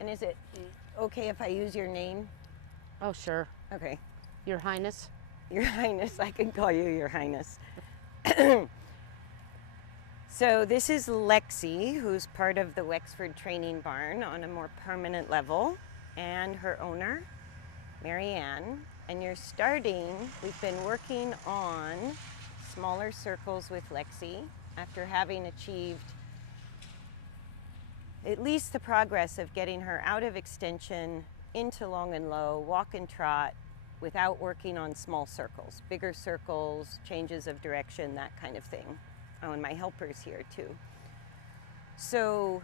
And is it okay if I use your name? Oh, sure. Okay. Your Highness. Your Highness, I can call you Your Highness. So this is Lexi, who's part of the Wexford Training Barn on a more permanent level, and her owner, Marianne. And we've been working on smaller circles with Lexi after having achieved at least the progress of getting her out of extension into long and low, walk and trot, without working on small circles, bigger circles, changes of direction, that kind of thing. Oh, and my helper's here too. So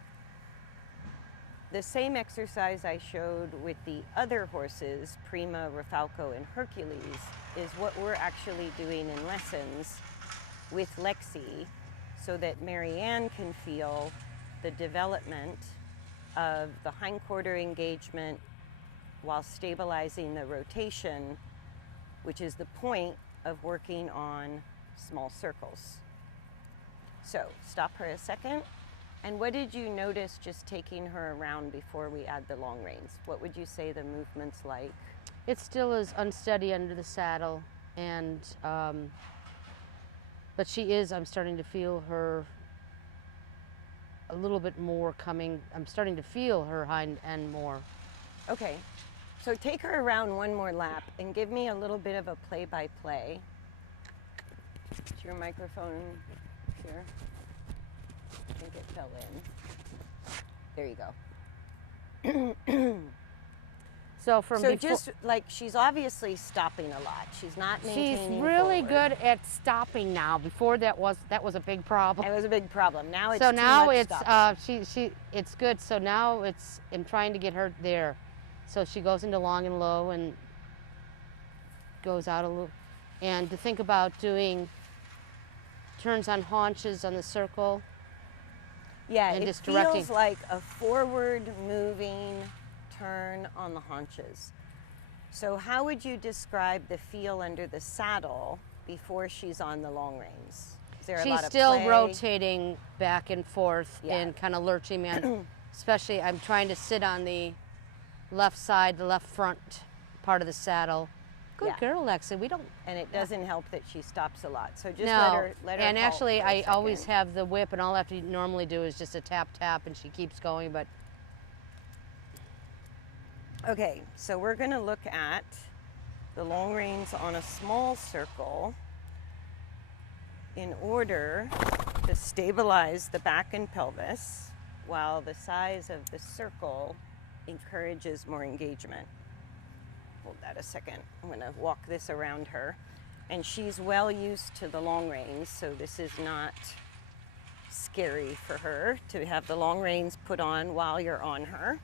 the same exercise I showed with the other horses, Prima, Rafalco, and Hercules, is what we're actually doing in lessons with Lexi so that Marianne can feel the development of the hindquarter engagement while stabilizing the rotation, which is the point of working on small circles. So stop her a second. And what did you notice just taking her around before we add the long reins? What would you say the movement's like? It still is unsteady under the saddle, and but I'm starting to feel her a little bit more coming. I'm starting to feel her hind end more. Okay, so take her around one more lap and give me a little bit of a play-by-play. Is your microphone here? I think it fell in. There you go. So just like, she's obviously stopping a lot. She's not maintaining. She's really forward. good at stopping now. Before that was a big problem. It was a big problem. Now it's so too now much it's stopping. it's good. So now I'm trying to get her there. So she goes into long and low and goes out a little, and to think about doing turns on haunches on the circle. Yeah, and it just feels like a forward moving turn on the haunches. So how would you describe the feel under the saddle before she's on the long reins? Is there a lot of still play? Rotating back and forth, Yeah. and kind of lurching me. Especially, I'm trying to sit on the left side, the left front part of the saddle. Good girl, Lexi. We don't. And it doesn't help that she stops a lot. So just No. let her And halt actually, for a I second. always have the whip, and all I have to normally do is just a tap, and she keeps going. But okay, so we're going to look at the long reins on a small circle in order to stabilize the back and pelvis, while the size of the circle encourages more engagement. Hold that a second. I'm going to walk this around her. And she's well used to the long reins, so this is not scary for her to have the long reins put on while you're on her.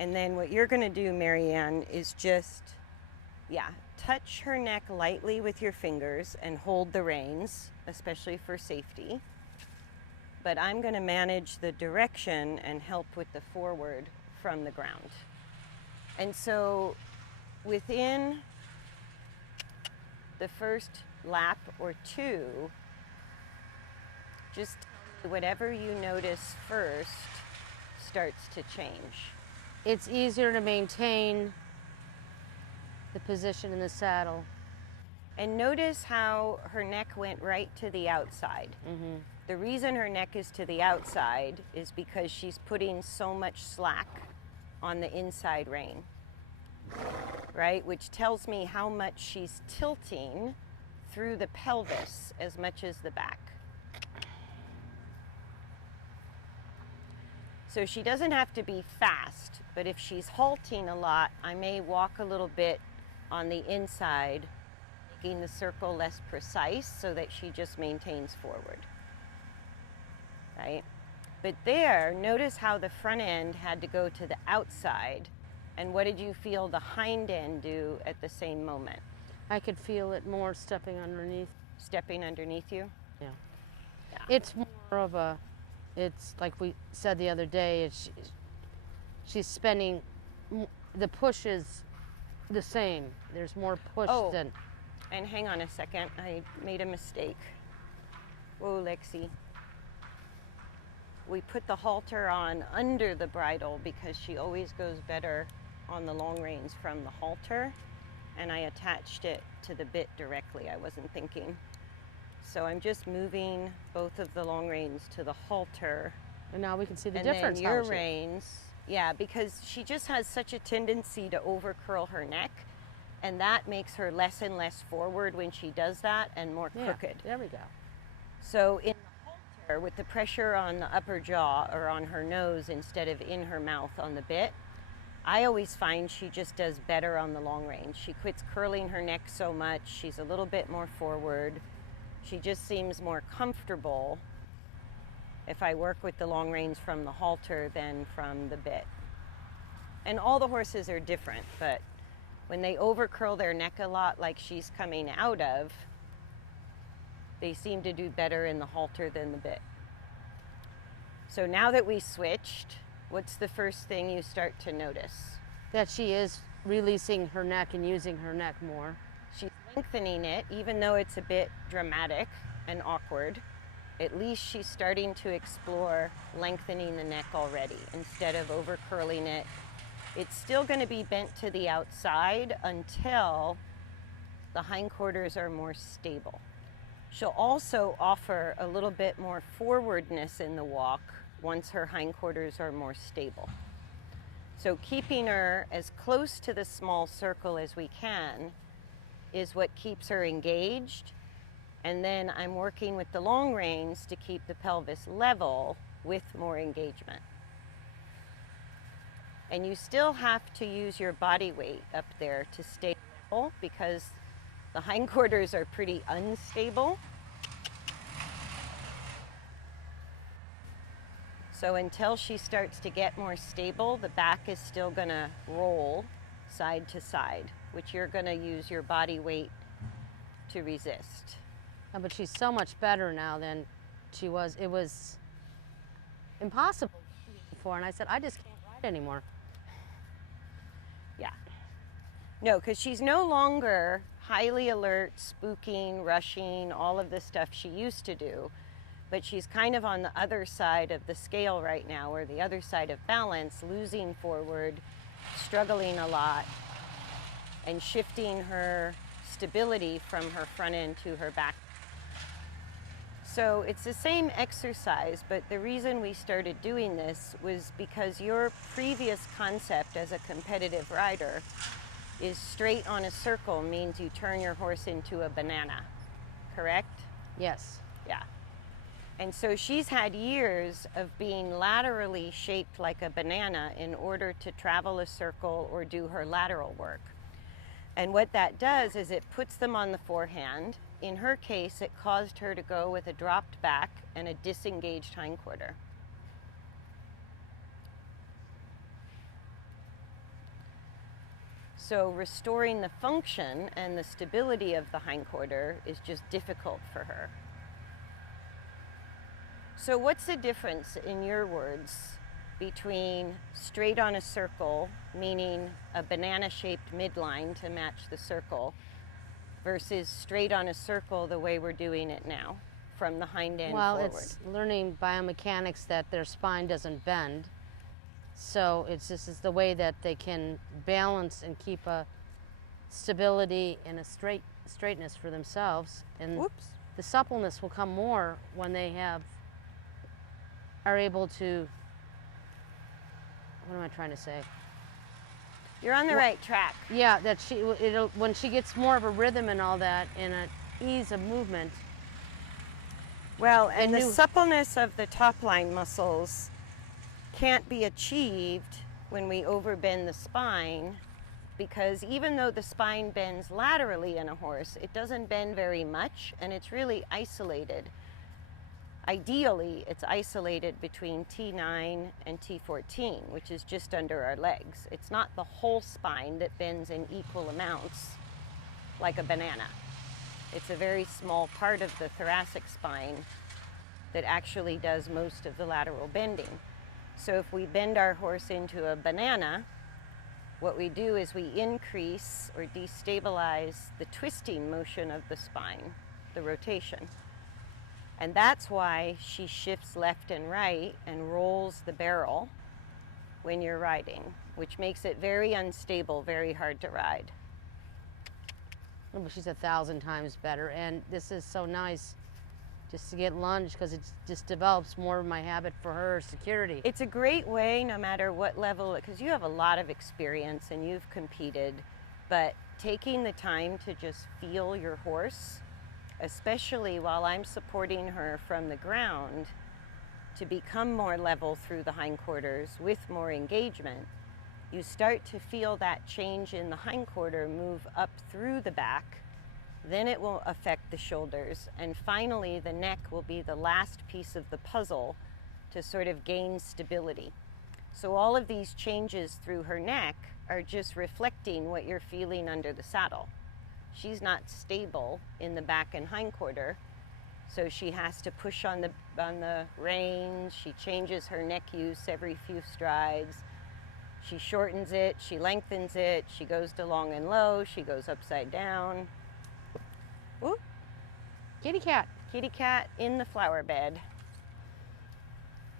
And then what you're going to do, Marianne, is just, touch her neck lightly with your fingers and hold the reins, especially for safety. But I'm going to manage the direction and help with the forward from the ground. And so within the first lap or two, just whatever you notice first starts to change. it's easier to maintain the position in the saddle. And notice how her neck went right to the outside. Mm-hmm. The reason her neck is to the outside is because she's putting so much slack on the inside rein, right? Which tells me how much she's tilting through the pelvis as much as the back. So she doesn't have to be fast, but if she's halting a lot, I may walk a little bit on the inside, making the circle less precise so that she just maintains forward, right? But there, notice how the front end had to go to the outside, and what did you feel the hind end do at the same moment? I could feel it more stepping underneath. Stepping underneath you? Yeah. Yeah. It's more of a, it's like we said the other day, she's spending, the push is the same. There's more push than. And hang on a second, I made a mistake. Whoa, Lexi. we put the halter on under the bridle because she always goes better on the long reins from the halter, and I attached it to the bit directly. I wasn't thinking. So I'm just moving both of the long reins to the halter. And now we can see the and difference. Then your reins, yeah, because she just has such a tendency to over curl her neck, and that makes her less and less forward when she does that and more crooked. There we go. So in the halter, with the pressure on the upper jaw or on her nose instead of in her mouth on the bit, I always find she just does better on the long reins. She quits curling her neck so much. She's a little bit more forward. She just seems more comfortable if I work with the long reins from the halter than from the bit. And all the horses are different, but when they over curl their neck a lot like she's coming out of, they seem to do better in the halter than the bit. So now that we switched, what's the first thing you start to notice? That she is releasing her neck and using her neck more. She's lengthening it, even though it's a bit dramatic and awkward. At least she's starting to explore lengthening the neck already instead of over curling it. It's still going to be bent to the outside until the hindquarters are more stable. She'll also offer a little bit more forwardness in the walk once her hindquarters are more stable. So keeping her as close to the small circle as we can is what keeps her engaged. And then I'm working with the long reins to keep the pelvis level with more engagement. And you still have to use your body weight up there to stay level because the hindquarters are pretty unstable. So until she starts to get more stable, the back is still gonna roll side to side, which you're gonna use your body weight to resist. Oh, but she's so much better now than she was. It was impossible before, and I said, I just can't ride anymore. Yeah. No, because she's no longer highly alert, spooking, rushing, all of the stuff she used to do. But she's kind of on the other side of the scale right now, or the other side of balance, losing forward, struggling a lot, and shifting her stability from her front end to her back. So it's the same exercise, but the reason we started doing this was because your previous concept as a competitive rider is straight on a circle means you turn your horse into a banana, correct? Yes. Yeah. And so she's had years of being laterally shaped like a banana in order to travel a circle or do her lateral work. And what that does is it puts them on the forehand. In her case, it caused her to go with a dropped back and a disengaged hindquarter. So restoring the function and the stability of the hindquarter is just difficult for her. So what's the difference, in your words, between straight on a circle, meaning a banana-shaped midline to match the circle, versus straight on a circle the way we're doing it now, from the hind end forward? Well, it's learning biomechanics that their spine doesn't bend. So it's the way that they can balance and keep a stability and a straightness for themselves. And Whoops. the suppleness will come more when they are able to, what am I trying to say? You're on the right track. Yeah, that when she gets more of a rhythm and all that, and an ease of movement. Well, and the suppleness of the top line muscles can't be achieved when we overbend the spine, because even though the spine bends laterally in a horse, it doesn't bend very much, and it's really isolated. Ideally, it's isolated between T9 and T14, which is just under our legs. It's not the whole spine that bends in equal amounts like a banana. It's a very small part of the thoracic spine that actually does most of the lateral bending. So if we bend our horse into a banana, what we do is we increase or destabilize the twisting motion of the spine, the rotation. And that's why she shifts left and right and rolls the barrel when you're riding, which makes it very unstable, very hard to ride. Oh, but she's 1,000 times better, and this is so nice just to get lunged because it just develops more of my habit for her security. It's a great way, no matter what level, because you have a lot of experience and you've competed, but taking the time to just feel your horse, especially while I'm supporting her from the ground, to become more level through the hindquarters with more engagement, you start to feel that change in the hindquarter move up through the back. Then it will affect the shoulders, and finally the neck will be the last piece of the puzzle to sort of gain stability. So all of these changes through her neck are just reflecting what you're feeling under the saddle. She's not stable in the back and hindquarter, so she has to push on the reins. She changes her neck use every few strides. She shortens it, she lengthens it, she goes to long and low, she goes upside down. Ooh. Kitty cat. Kitty cat in the flower bed.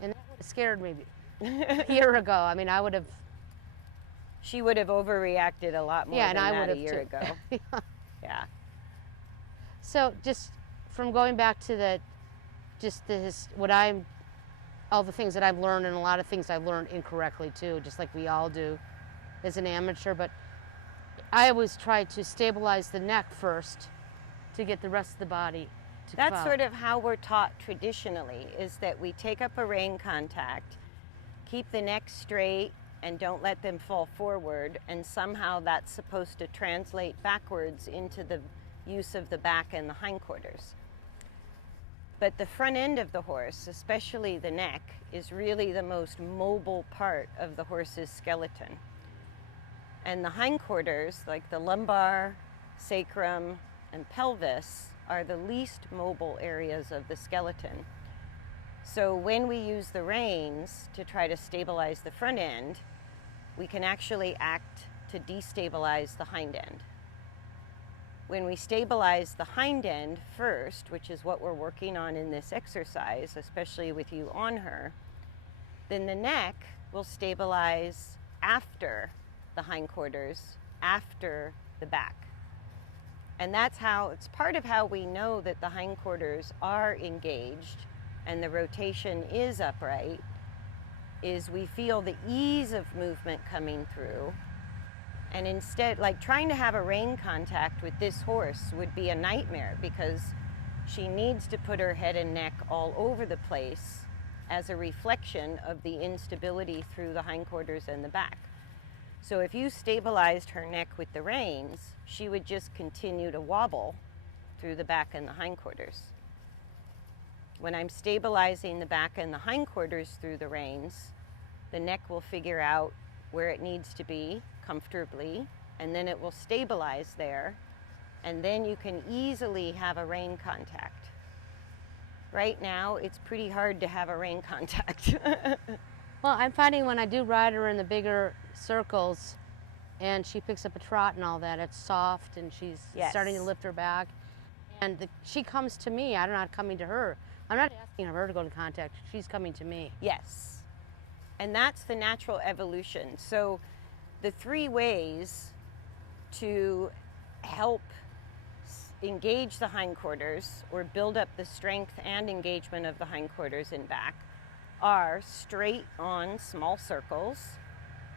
And that would have scared me a year ago. I mean, I would have. She would have overreacted a lot more than that a year ago. Yeah. So just from going back to all the things that I've learned, and a lot of things I've learned incorrectly too, just like we all do as an amateur, but I always try to stabilize the neck first to get the rest of the body to That's follow. sort of how we're taught traditionally, is that we take up a rein contact, keep the neck straight, and don't let them fall forward, and somehow that's supposed to translate backwards into the use of the back and the hindquarters. But the front end of the horse, especially the neck, is really the most mobile part of the horse's skeleton. And the hindquarters, like the lumbar, sacrum, and pelvis, are the least mobile areas of the skeleton. So when we use the reins to try to stabilize the front end, we can actually act to destabilize the hind end. When we stabilize the hind end first, which is what we're working on in this exercise, especially with you on her, then the neck will stabilize after the hindquarters, after the back. And it's part of how we know that the hindquarters are engaged and the rotation is upright, is we feel the ease of movement coming through. And instead, like trying to have a rein contact with this horse would be a nightmare, because she needs to put her head and neck all over the place as a reflection of the instability through the hindquarters and the back. So if you stabilized her neck with the reins, she would just continue to wobble through the back and the hindquarters. When I'm stabilizing the back and the hindquarters through the reins, the neck will figure out where it needs to be comfortably, and then it will stabilize there, and then you can easily have a rein contact. Right now, it's pretty hard to have a rein contact. Well, I'm finding when I do ride her in the bigger circles and she picks up a trot and all that, it's soft and she's starting to lift her back. And she comes to me, I'm not coming to her. I'm not asking her to go to contact, she's coming to me. Yes. And that's the natural evolution. So the 3 ways to help engage the hindquarters or build up the strength and engagement of the hindquarters and back are straight on small circles,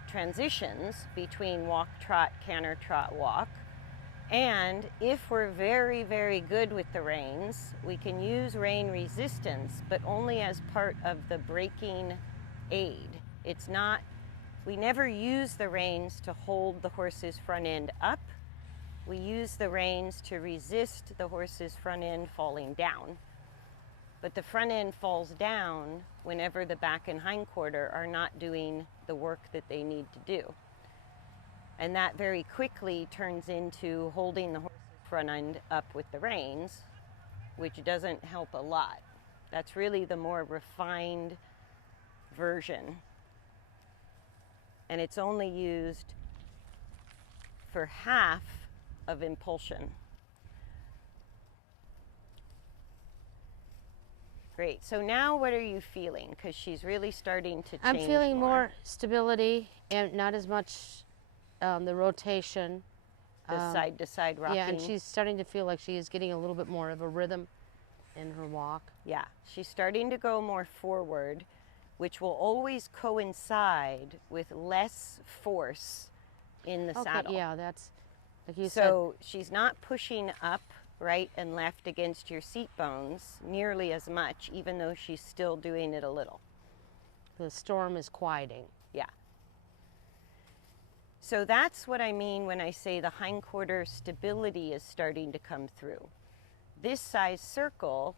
transitions between walk, trot, canter, trot, walk. And if we're very, very good with the reins, we can use rein resistance, but only as part of the braking aid. It's not, we never use the reins to hold the horse's front end up. We use the reins to resist the horse's front end falling down. But the front end falls down whenever the back and hindquarter are not doing the work that they need to do. And that very quickly turns into holding the horse's front end up with the reins, which doesn't help a lot. That's really the more refined version. And it's only used for half of impulsion. Great. So now what are you feeling? Because she's really starting to change. I'm feeling more stability and not as much the rotation. The side-to-side rocking. Yeah, and she's starting to feel like she is getting a little bit more of a rhythm in her walk. Yeah, she's starting to go more forward, which will always coincide with less force in the saddle. Yeah, that's like you said. So she's not pushing up right and left against your seat bones nearly as much, even though she's still doing it a little. The storm is quieting. Yeah. So that's what I mean when I say the hindquarter stability is starting to come through. This size circle,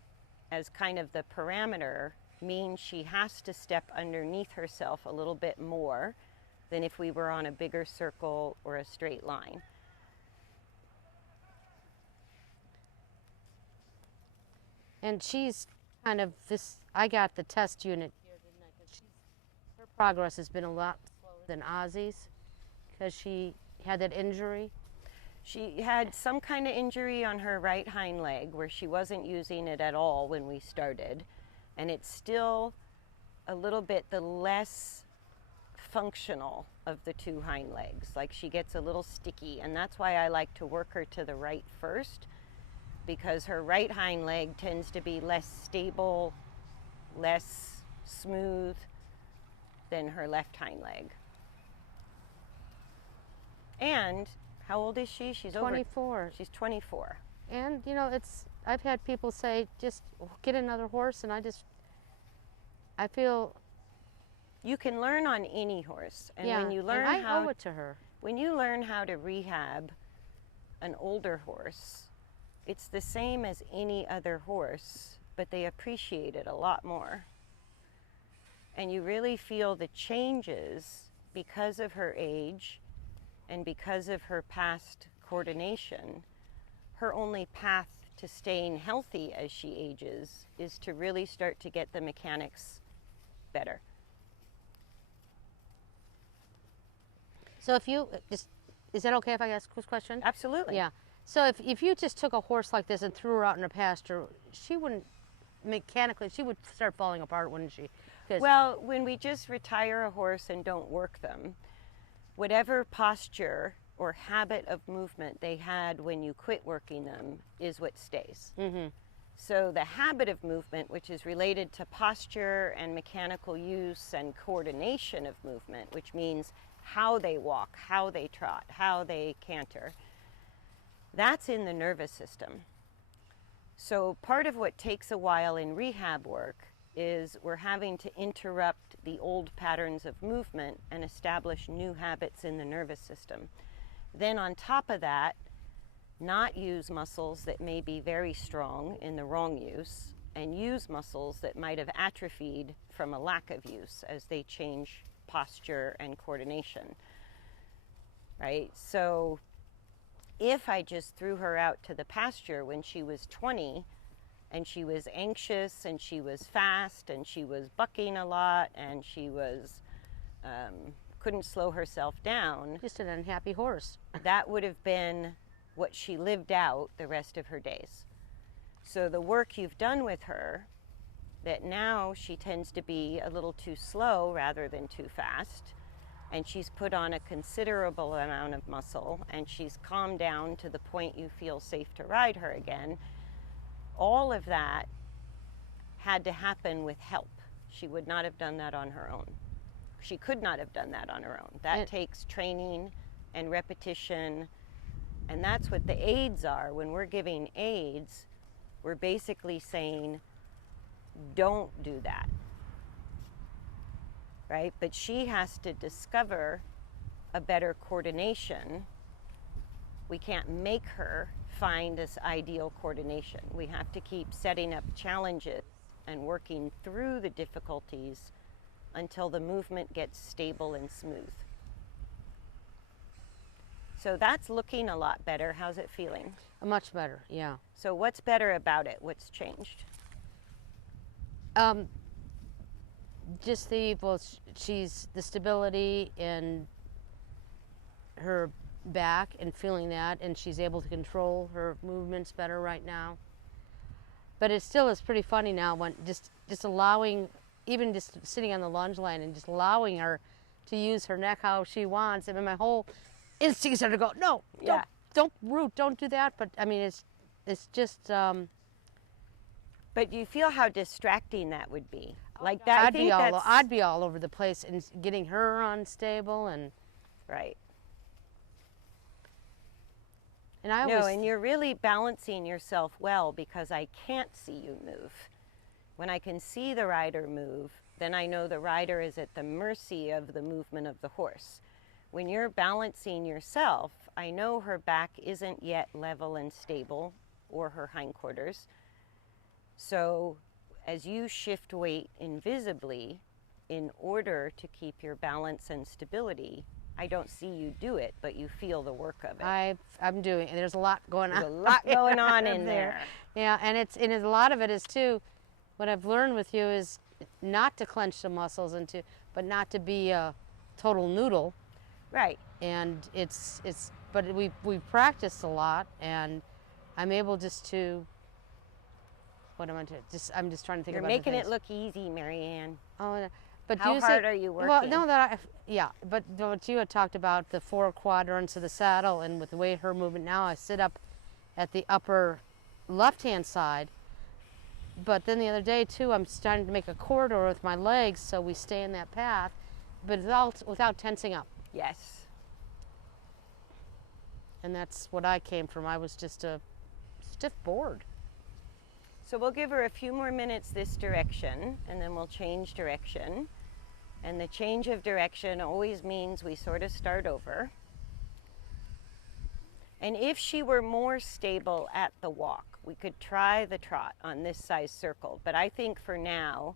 as kind of the parameter, means she has to step underneath herself a little bit more than if we were on a bigger circle or a straight line. And she's kind of this, I got the test unit here, didn't I? 'Cause her progress has been a lot slower than Ozzy's because she had that injury. She had some kind of injury on her right hind leg where she wasn't using it at all when we started. And it's still a little bit the less functional of the two hind legs. Like she gets a little sticky, and that's why I like to work her to the right first, because her right hind leg tends to be less stable, less smooth than her left hind leg. And how old is she? She's 24. She's 24. And you know, I've had people say, just get another horse, and I feel you can learn on any horse, and yeah, when you learn and I owe it to her. When you learn how to rehab an older horse, it's the same as any other horse, but they appreciate it a lot more. And you really feel the changes because of her age and because of her past coordination. Her only path to staying healthy as she ages is to really start to get the mechanics better. So if you just, is that okay if I ask this question? Absolutely. Yeah. So if you just took a horse like this and threw her out in a pasture, she wouldn't, mechanically, she would start falling apart, wouldn't she? Well, when we just retire a horse and don't work them, whatever posture or habit of movement they had when you quit working them is what stays. Mm-hmm. So the habit of movement, which is related to posture and mechanical use and coordination of movement, which means how they walk, how they trot, how they canter, that's in the nervous system. So part of what takes a while in rehab work is we're having to interrupt the old patterns of movement and establish new habits in the nervous system. Then on top of that, not use muscles that may be very strong in the wrong use, and use muscles that might have atrophied from a lack of use as they change posture and coordination, right? So if I just threw her out to the pasture when she was 20 and she was anxious and she was fast and she was bucking a lot and she was couldn't slow herself down, just an unhappy horse, that would have been what she lived out the rest of her days. So the work you've done with her, that now she tends to be a little too slow rather than too fast, and she's put on a considerable amount of muscle, and she's calmed down to the point you feel safe to ride her again. All of that had to happen with help. She would not have done that on her own. She could not have done that on her own. That takes training and repetition, and that's what the aids are. When we're giving aids, we're basically saying, don't do that, right? But she has to discover a better coordination. We can't make her find this ideal coordination. We have to keep setting up challenges and working through the difficulties until the movement gets stable and smooth. So that's looking a lot better. How's it feeling? Much better, yeah. So what's better about it? What's changed? Just she's the stability in her back and feeling that, and she's able to control her movements better right now. But it still is pretty funny now when just allowing, even just sitting on the lunge line and just allowing her to use her neck how she wants. I mean, my whole instincts are to go, no, Yeah. don't root, don't do that. But I mean, it's just. But you feel how distracting that would be. Like that, I think that's I'd be all over the place and getting her unstable and. right. And I No, always, and you're really balancing yourself well because I can't see you move. When I can see the rider move, then I know the rider is at the mercy of the movement of the horse. When you're balancing yourself, I know her back isn't yet level and stable, or her hindquarters. So as you shift weight invisibly in order to keep your balance and stability, I don't see you do it, but you feel the work of it. I'm doing, and there's a lot going on. There's a lot going on in there. Yeah, and a lot of it is too, what I've learned with you is not to clench the muscles but not to be a total noodle. Right. And but we've practiced a lot, and I'm able just to, what am I doing? I'm just trying to think You're about making the things. it look easy, Marianne. Oh, but How hard are you working? Well, no, yeah, but what you had talked about, the 4 quadrants of the saddle, and with the way her movement now, I sit up at the upper left-hand side. But then the other day too, I'm starting to make a corridor with my legs so we stay in that path, but without tensing up. Yes. And that's what I came from. I was just a stiff board. So we'll give her a few more minutes this direction, and then we'll change direction. And the change of direction always means we sort of start over. And if she were more stable at the walk, we could try the trot on this size circle. But I think for now,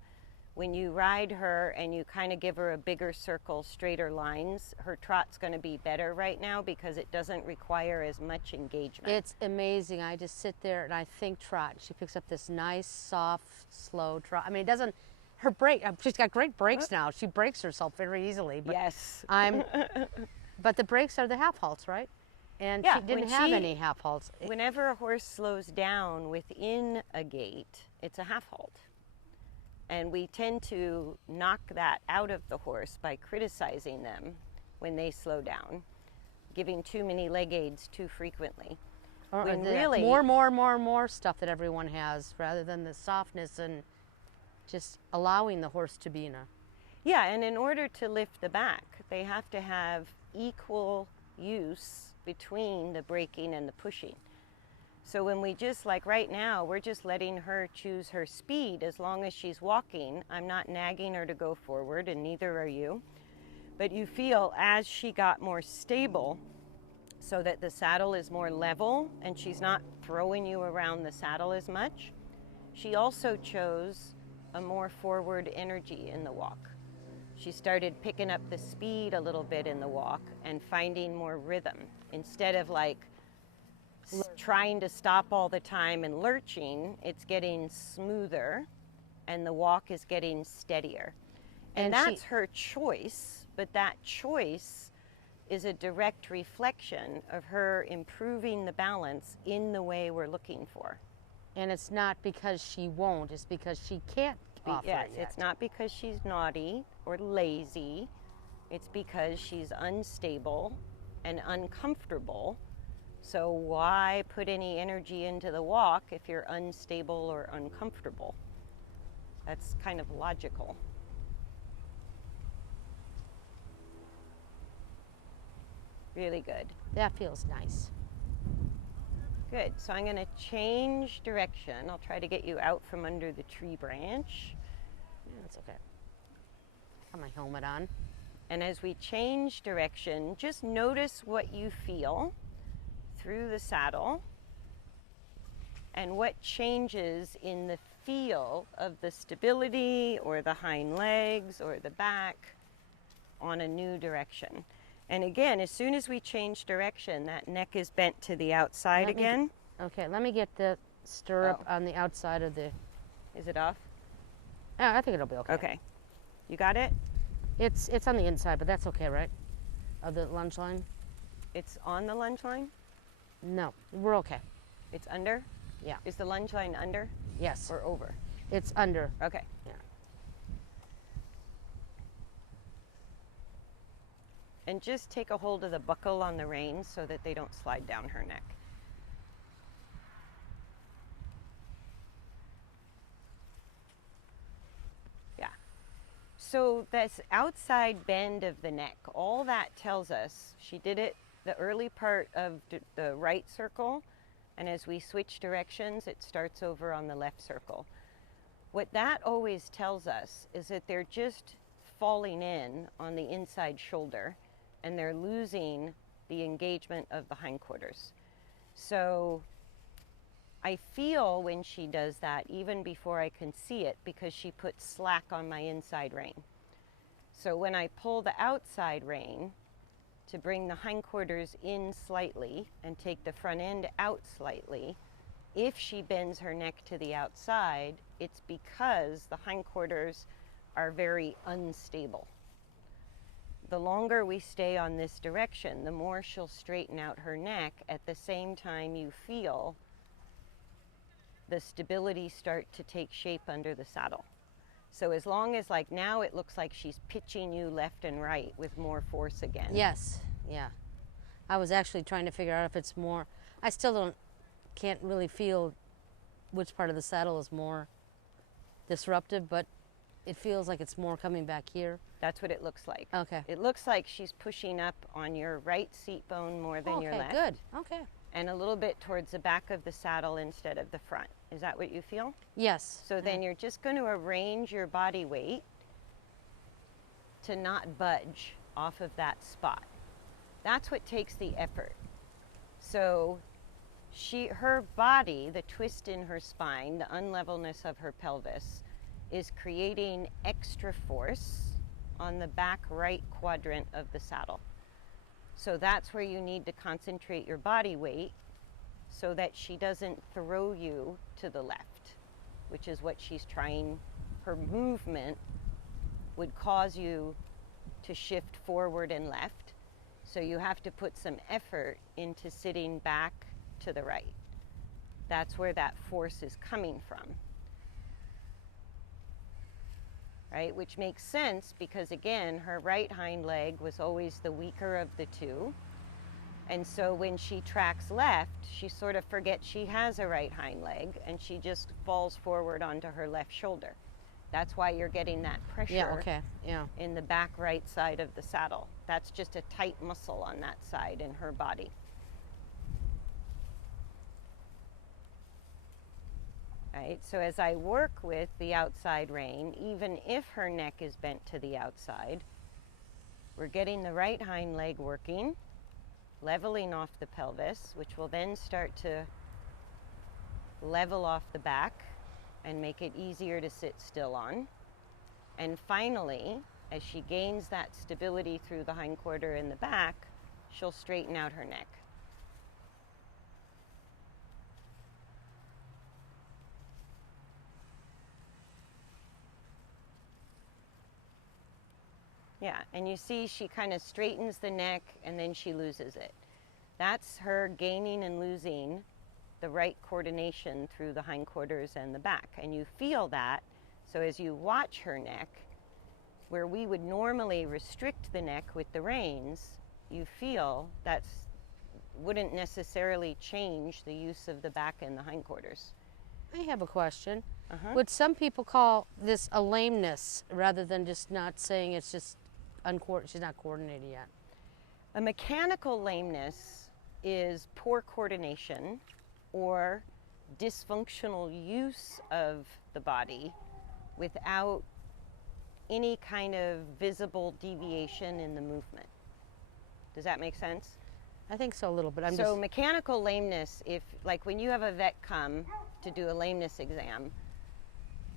when you ride her and you kind of give her a bigger circle, straighter lines, her trot's going to be better right now because it doesn't require as much engagement. It's amazing. I just sit there and I think trot. She picks up this nice, soft, slow trot. I mean, it doesn't, her break, she's got great brakes now. She brakes herself very easily. But yes. But the brakes are the half halts, right? And yeah, she didn't have any half halts. Whenever a horse slows down within a gait, it's a half halt. And we tend to knock that out of the horse by criticizing them when they slow down, giving too many leg aids too frequently. Or when really more stuff that everyone has rather than the softness and just allowing the horse to be in a... Yeah, and in order to lift the back, they have to have equal use between the braking and the pushing. So when we just, like right now, we're just letting her choose her speed as long as she's walking. I'm not nagging her to go forward, and neither are you. But you feel as she got more stable so that the saddle is more level and she's not throwing you around the saddle as much, she also chose a more forward energy in the walk. She started picking up the speed a little bit in the walk and finding more rhythm instead of like trying to stop all the time and lurching. It's getting smoother and the walk is getting steadier. And that's her choice, but that choice is a direct reflection of her improving the balance in the way we're looking for. And it's not because she won't, it's because she can't offer yes, it yet. it's not because she's naughty or lazy. It's because she's unstable and uncomfortable. So why put any energy into the walk if you're unstable or uncomfortable? That's kind of logical. Really good. That feels nice. Good. So I'm going to change direction. I'll try to get you out from under the tree branch. Yeah, that's okay. Got my helmet on. And as we change direction, just notice what you feel through the saddle and what changes in the feel of the stability or the hind legs or the back on a new direction. And again, as soon as we change direction, that neck is bent to the outside again. Okay, let me get the stirrup on the outside of the... Is it off? Yeah, I think it'll be okay. Okay. You got it? It's on the inside, but that's okay, right? Of the lunge line? It's on the lunge line? No, we're okay. It's under? Yeah. Is the lunge line under? Yes. Or over? It's under. Okay. Yeah. And just take a hold of the buckle on the reins so that they don't slide down her neck. Yeah. So this outside bend of the neck, all that tells us, she did it the early part of the right circle, and as we switch directions, it starts over on the left circle. What that always tells us is that they're just falling in on the inside shoulder, and they're losing the engagement of the hindquarters. So I feel when she does that, even before I can see it, because she puts slack on my inside rein. So when I pull the outside rein to bring the hindquarters in slightly and take the front end out slightly, if she bends her neck to the outside, it's because the hindquarters are very unstable. The longer we stay on this direction, the more she'll straighten out her neck. At the same time, you feel the stability start to take shape under the saddle. So as long as, like now, it looks like she's pitching you left and right with more force again. Yes, yeah. I was actually trying to figure out if it's more, I still can't really feel which part of the saddle is more disruptive, but it feels like it's more coming back here. That's what it looks like. Okay. It looks like she's pushing up on your right seat bone more than your left. Okay, good. Okay. And a little bit towards the back of the saddle instead of the front. Is that what you feel? Yes. So then you're just going to arrange your body weight to not budge off of that spot. That's what takes the effort. So her body, the twist in her spine, the unlevelness of her pelvis, is creating extra force on the back right quadrant of the saddle. So that's where you need to concentrate your body weight so that she doesn't throw you to the left, which is what she's trying. Her movement would cause you to shift forward and left. So you have to put some effort into sitting back to the right. That's where that force is coming from. Right? Which makes sense because, again, her right hind leg was always the weaker of the two. And so when she tracks left, she sort of forgets she has a right hind leg and she just falls forward onto her left shoulder. That's why you're getting that pressure in the back right side of the saddle. That's just a tight muscle on that side in her body. Right, so as I work with the outside rein, even if her neck is bent to the outside, we're getting the right hind leg working, leveling off the pelvis, which will then start to level off the back and make it easier to sit still on. And finally, as she gains that stability through the hindquarter in the back, she'll straighten out her neck. Yeah, and you see she kind of straightens the neck and then she loses it. That's her gaining and losing the right coordination through the hindquarters and the back. And you feel that. So as you watch her neck, where we would normally restrict the neck with the reins, you feel that wouldn't necessarily change the use of the back and the hindquarters. I have a question. Would some people call this a lameness rather than just not saying it's just she's not coordinated yet? A mechanical lameness is poor coordination or dysfunctional use of the body without any kind of visible deviation in the movement. Does that make sense? I think so a little bit. So mechanical lameness, if like when you have a vet come to do a lameness exam,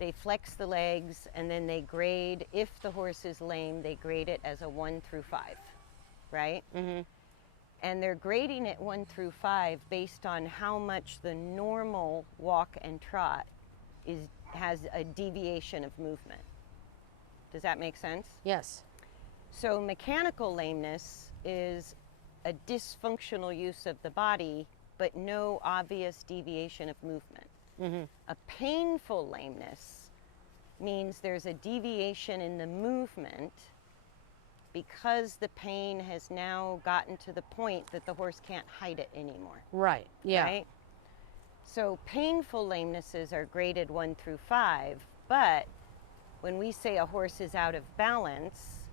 they flex the legs and then they grade, if the horse is lame, they grade it as a 1 through 5, right? Mm-hmm. And they're grading it 1 through 5 based on how much the normal walk and trot has a deviation of movement. Does that make sense? Yes. So mechanical lameness is a dysfunctional use of the body, but no obvious deviation of movement. A painful lameness means there's a deviation in the movement because the pain has now gotten to the point that the horse can't hide it anymore. Right, yeah. Right? So painful lamenesses are graded 1 through 5, but when we say a horse is out of balance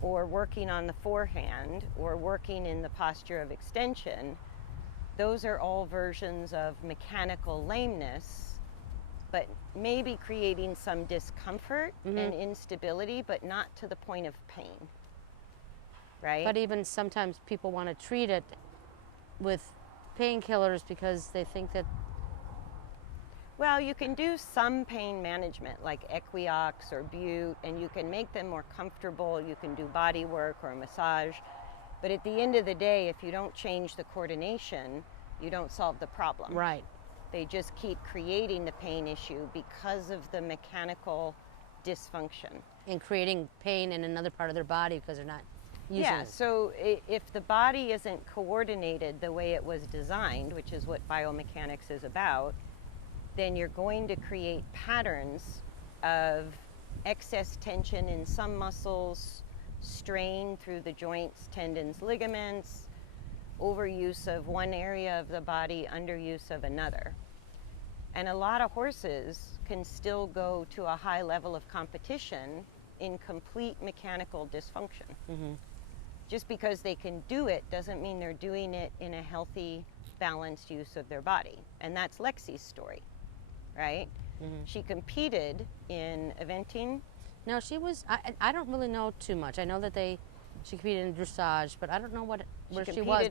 or working on the forehand or working in the posture of extension, those are all versions of mechanical lameness, but maybe creating some discomfort and instability, but not to the point of pain, right? But even sometimes people want to treat it with painkillers because they think that... Well, you can do some pain management like Equiox or Butte, and you can make them more comfortable. You can do body work or massage. But at the end of the day, if you don't change the coordination, you don't solve the problem. Right. They just keep creating the pain issue because of the mechanical dysfunction. And creating pain in another part of their body because they're not using Yeah, it. so if the body isn't coordinated the way it was designed, which is what biomechanics is about, then you're going to create patterns of excess tension in some muscles, strain through the joints, tendons, ligaments, overuse of one area of the body, underuse of another. And a lot of horses can still go to a high level of competition in complete mechanical dysfunction. Just because they can do it doesn't mean they're doing it in a healthy, balanced use of their body. And that's Lexi's story, right? She competed in eventing. No, she was... I don't really know too much. I know that she competed in dressage, but I don't know where she was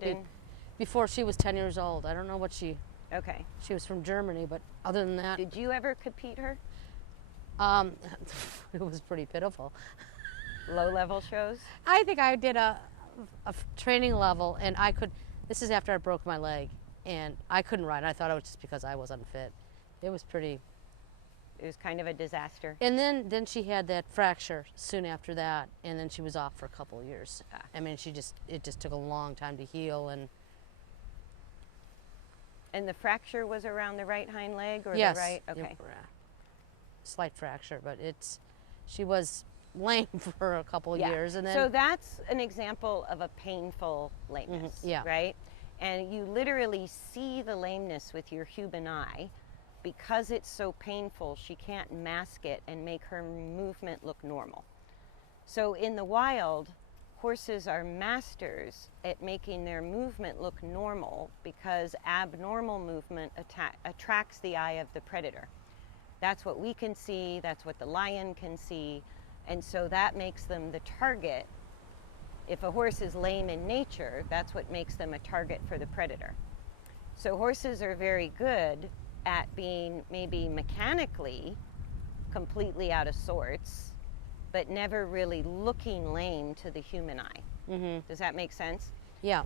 before she was 10 years old. I don't know what she... Okay. She was from Germany, but other than that... Did you ever compete her? It was pretty pitiful. Low-level shows? I think I did a training level, and I could... This is after I broke my leg, and I couldn't ride. I thought it was just because I was unfit. It was pretty... It was kind of a disaster. And then she had that fracture soon after that, and then she was off for a couple of years. I mean, it just took a long time to heal. And the fracture was around the right hind leg or yes, the right? Okay. Slight fracture, but she was lame for a couple of years, and then... So that's an example of a painful lameness, right? And you literally see the lameness with your human eye. Because it's so painful, she can't mask it and make her movement look normal. So in the wild, horses are masters at making their movement look normal because abnormal movement attracts the eye of the predator. That's what we can see, that's what the lion can see, and so that makes them the target. If a horse is lame in nature, that's what makes them a target for the predator. So horses are very good at being maybe mechanically completely out of sorts, but never really looking lame to the human eye. Does that make sense? Yeah.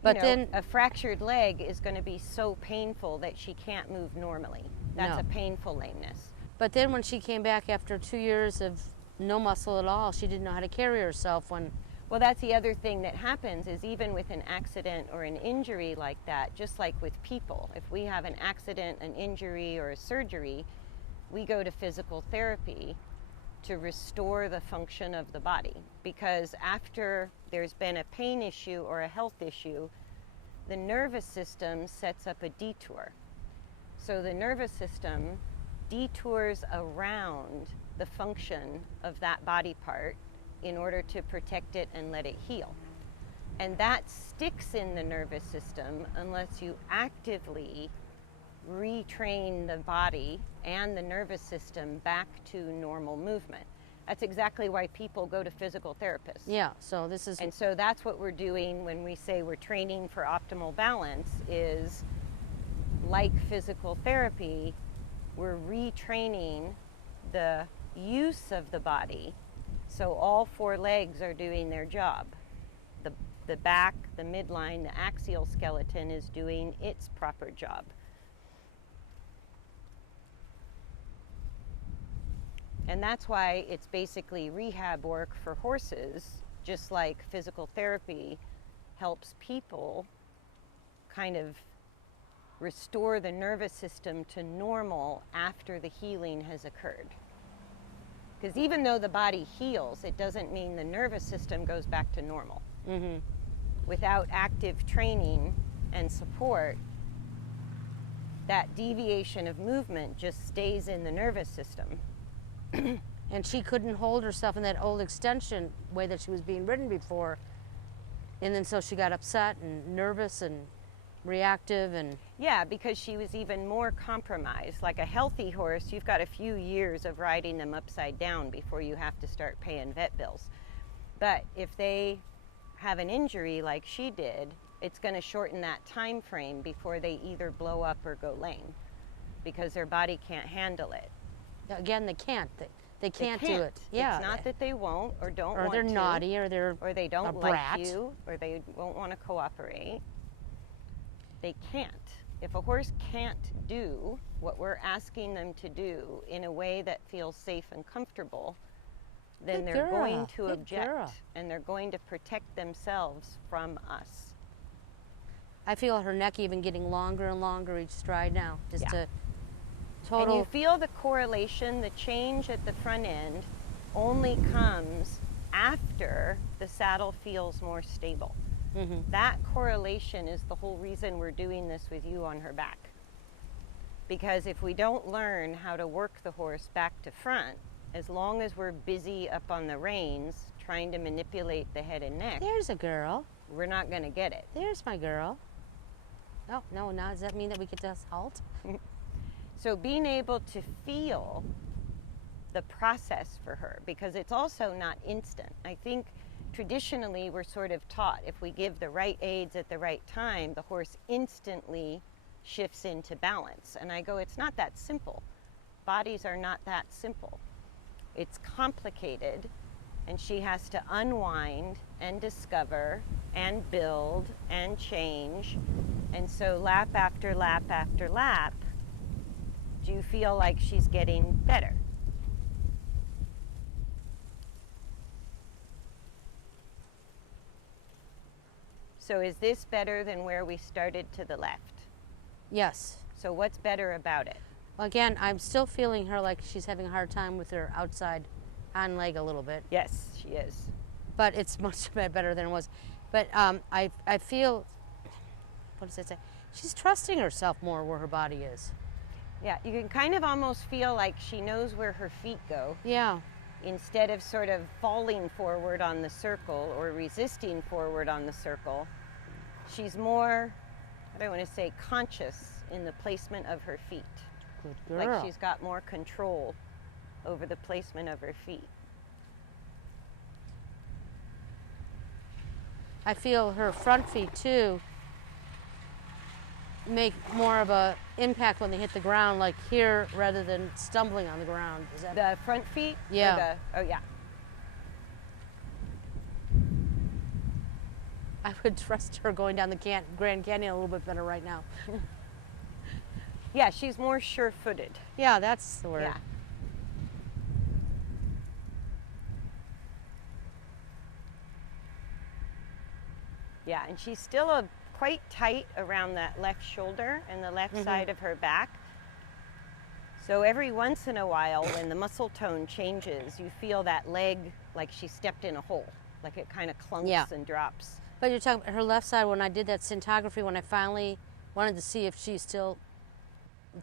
But then a fractured leg is going to be so painful that she can't move normally. That's a painful lameness. But then when she came back after 2 years of no muscle at all, she didn't know how to carry herself when... Well, that's the other thing that happens is even with an accident or an injury like that, just like with people, if we have an accident, an injury, or a surgery, we go to physical therapy to restore the function of the body. Because after there's been a pain issue or a health issue, the nervous system sets up a detour. So the nervous system detours around the function of that body part in order to protect it and let it heal. And that sticks in the nervous system unless you actively retrain the body and the nervous system back to normal movement. That's exactly why people go to physical therapists. Yeah, so this is... And so that's what we're doing when we say we're training for optimal balance is, like physical therapy, we're retraining the use of the body. So all 4 legs are doing their job. The back, the midline, the axial skeleton is doing its proper job. And that's why it's basically rehab work for horses, just like physical therapy helps people kind of restore the nervous system to normal after the healing has occurred. Because even though the body heals, it doesn't mean the nervous system goes back to normal. Mm-hmm. Without active training and support, that deviation of movement just stays in the nervous system. And she couldn't hold herself in that old extension way that she was being ridden before. And then so she got upset and nervous and reactive and... Yeah, because she was even more compromised. Like a healthy horse, you've got a few years of riding them upside down before you have to start paying vet bills. But if they have an injury like she did, it's going to shorten that time frame before they either blow up or go lame, because their body can't handle it. Again, they can't. They can't do it. Yeah. It's not that they won't or don't want to. Or they're naughty, or they don't a brat. like you, or they won't want to cooperate. They can't. If a horse can't do what we're asking them to do in a way that feels safe and comfortable, then they're going to object, and they're going to protect themselves from us. I feel her neck even getting longer and longer each stride now. Just Yeah. a total... And you feel the correlation, the change at the front end only comes after the saddle feels more stable. Mm-hmm. That correlation is the whole reason we're doing this with you on her back. Because if we don't learn how to work the horse back to front, as long as we're busy up on the reins trying to manipulate the head and neck, There's a girl. we're not going to get it. There's my girl. Oh, no, now does that mean that we get to halt? So being able to feel the process for her, because it's also not instant. I think traditionally we're sort of taught if we give the right aids at the right time, the horse instantly shifts into balance. And I go, it's not that simple. Bodies are not that simple. It's complicated, and she has to unwind and discover and build and change. And so lap after lap after lap, do you feel like she's getting better? So is this better than where we started to the left? Yes. So what's better about it? Again, I'm still feeling her like she's having a hard time with her outside hind leg a little bit. Yes, she is. But it's much better than it was. But I feel, what does it say? She's trusting herself more where her body is. Yeah, you can kind of almost feel like she knows where her feet go. Yeah. Instead of sort of falling forward on the circle or resisting forward on the circle, she's more, I don't want to say conscious in the placement of her feet. Good girl. Like she's got more control over the placement of her feet. I feel her front feet too make more of a impact when they hit the ground, like here, rather than stumbling on the ground. Is that The front feet? Yeah. Oh yeah. I would trust her going down the Grand Canyon a little bit better right now. Yeah, she's more sure-footed. Yeah, that's the word. Yeah. Yeah, and she's still quite tight around that left shoulder and the left side of her back. So every once in a while, when the muscle tone changes, you feel that leg like she stepped in a hole, like it kind of clunks and drops. But you're talking about her left side. When I did that scintigraphy, when I finally wanted to see if she's still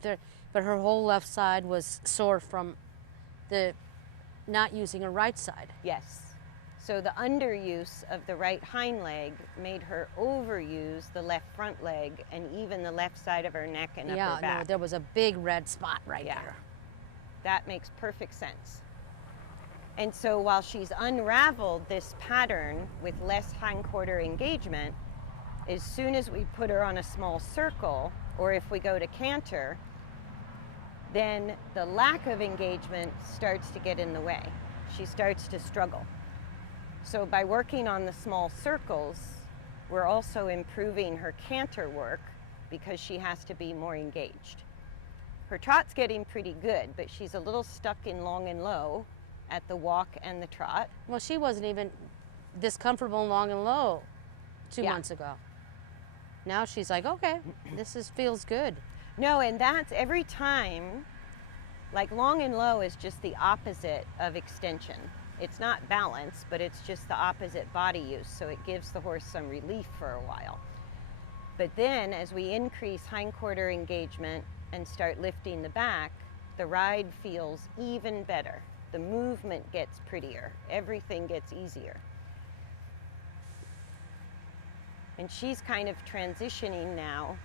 there, but her whole left side was sore from the not using her right side. Yes. So the underuse of the right hind leg made her overuse the left front leg and even the left side of her neck and upper back. Yeah, no, there was a big red spot right there. That makes perfect sense. And so while she's unraveled this pattern with less hindquarter engagement, as soon as we put her on a small circle, or if we go to canter, then the lack of engagement starts to get in the way. She starts to struggle. So by working on the small circles, we're also improving her canter work because she has to be more engaged. Her trot's getting pretty good, but she's a little stuck in long and low at the walk and the trot. Well, she wasn't even this comfortable in long and low 2 months ago. Now she's like, okay, feels good. No, and that's every time, like long and low is just the opposite of extension. It's not balance, but it's just the opposite body use, so it gives the horse some relief for a while. But then as we increase hindquarter engagement and start lifting the back, the ride feels even better. The movement gets prettier. Everything gets easier. And she's kind of transitioning now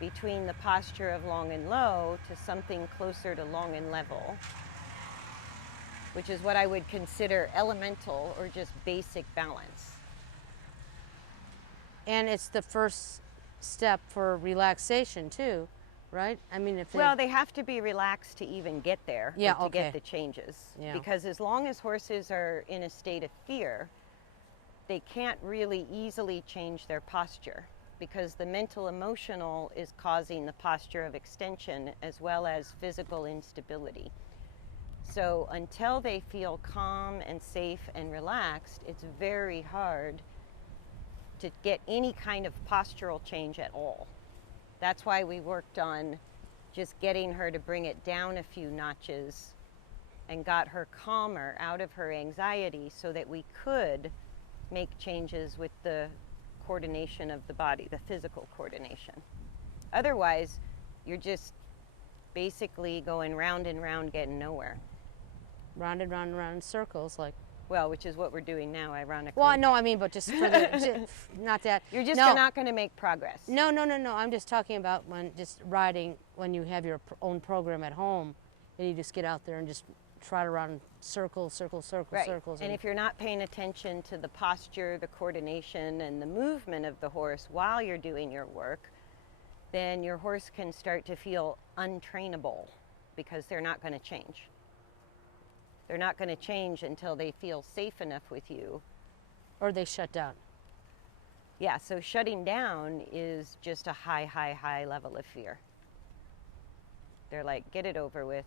between the posture of long and low to something closer to long and level, which is what I would consider elemental or just basic balance. And it's the first step for relaxation too, right? I mean, if well, they have to be relaxed to even get there, yeah, to get the changes. Yeah. Because as long as horses are in a state of fear, they can't really easily change their posture, because the mental emotional is causing the posture of extension as well as physical instability. So until they feel calm and safe and relaxed, it's very hard to get any kind of postural change at all. That's why we worked on just getting her to bring it down a few notches and got her calmer out of her anxiety so that we could make changes with the coordination of the body, the physical coordination. Otherwise, you're just basically going round and round, getting nowhere. Round and round and round in circles, like. Well, which is what we're doing now, ironically. Well, no, I mean, but just for the, not that. You're just not going to make progress. No. I'm just talking about when just riding, when you have your own program at home, and you just get out there and just trot around circles. Right. And if you're not paying attention to the posture, the coordination, and the movement of the horse while you're doing your work, then your horse can start to feel untrainable because they're not going to change. They're not going to change until they feel safe enough with you. Or they shut down. Yeah, so shutting down is just a high level of fear. They're like, get it over with,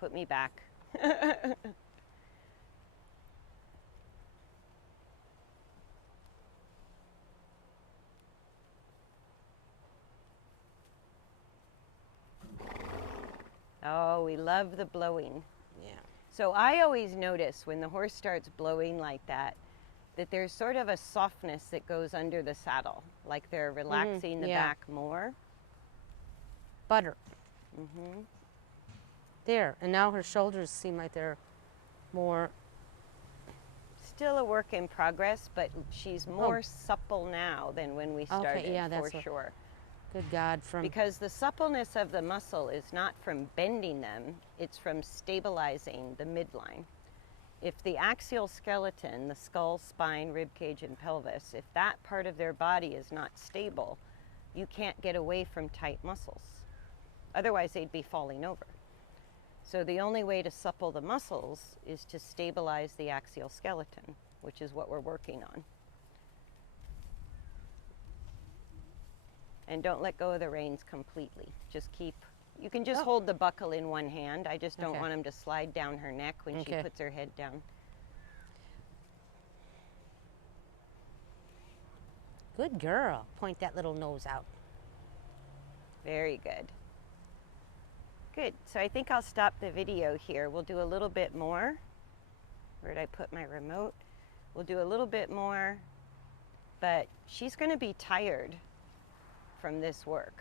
put me back. Oh, we love the blowing. Yeah. So I always notice when the horse starts blowing like that there's sort of a softness that goes under the saddle, like they're relaxing the back more. Butter. Mm-hmm. There, and now her shoulders seem like they're more. Still a work in progress, but she's more supple now than when we started, for sure. Good God, because the suppleness of the muscle is not from bending them, it's from stabilizing the midline. If the axial skeleton, the skull, spine, rib cage, and pelvis, if that part of their body is not stable, you can't get away from tight muscles. Otherwise, they'd be falling over. So the only way to supple the muscles is to stabilize the axial skeleton, which is what we're working on. And don't let go of the reins completely. Just keep, you can just hold the buckle in one hand. I just don't want him to slide down her neck when she puts her head down. Good girl. Point that little nose out. Very good. Good. So I think I'll stop the video here. We'll do a little bit more. Where did I put my remote? We'll do a little bit more, but she's going to be tired from this work.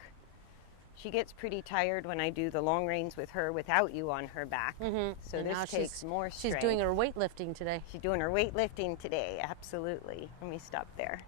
She gets pretty tired when I do the long reins with her without you on her back. So and this takes more strength. She's doing her weightlifting today. She's doing her weightlifting today, absolutely. Let me stop there.